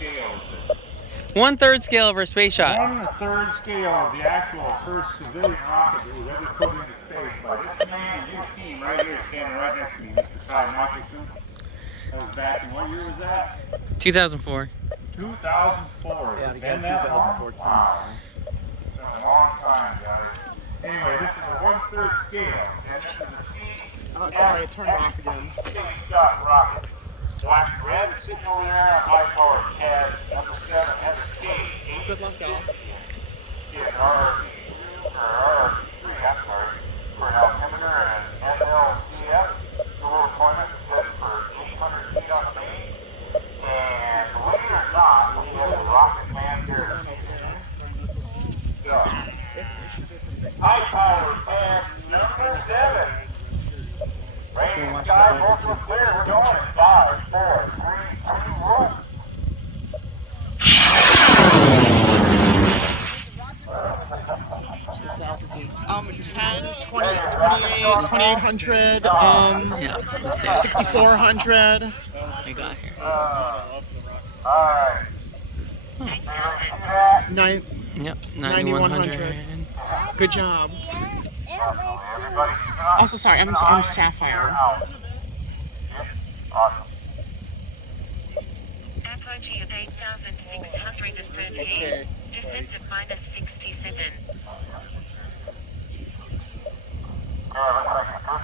scale is this? 1/3 scale of our space shot. 1/3 scale of the actual first civilian rocket that was ever put into space by this man and his team right here, standing right next to me, Mr. Michaelson. That was back in, what year was that? 2004. 2004. Yeah, Been again, that 2004. long? It's been a long time, guys. Anyway, this is a 1/3 scale, and this is a Oh, sorry, it turned off again. space shot rocket. Black red is sitting over there on high power cab number 7 has a K. Good luck, y'all. Yeah, RRC2, or RRC3, I'm sorry, for an altimeter and SLCF. Dual deployment set for 800 feet on the main. And believe it or not, we have a rocket man here. So, high power cab number 7. Rain sky, both look clear. We're going in 5, 4, 3, 2, 1. What's altitude? 10, 20, 28, 2800, Yeah, let's see. 6400. I got here. Alright. 9, Yep, 9100. 9100. Good job. Everybody, Also, sorry, I'm Sapphire. Awesome. Apogee at 8,613. Descent at -67. Yeah, looks like a good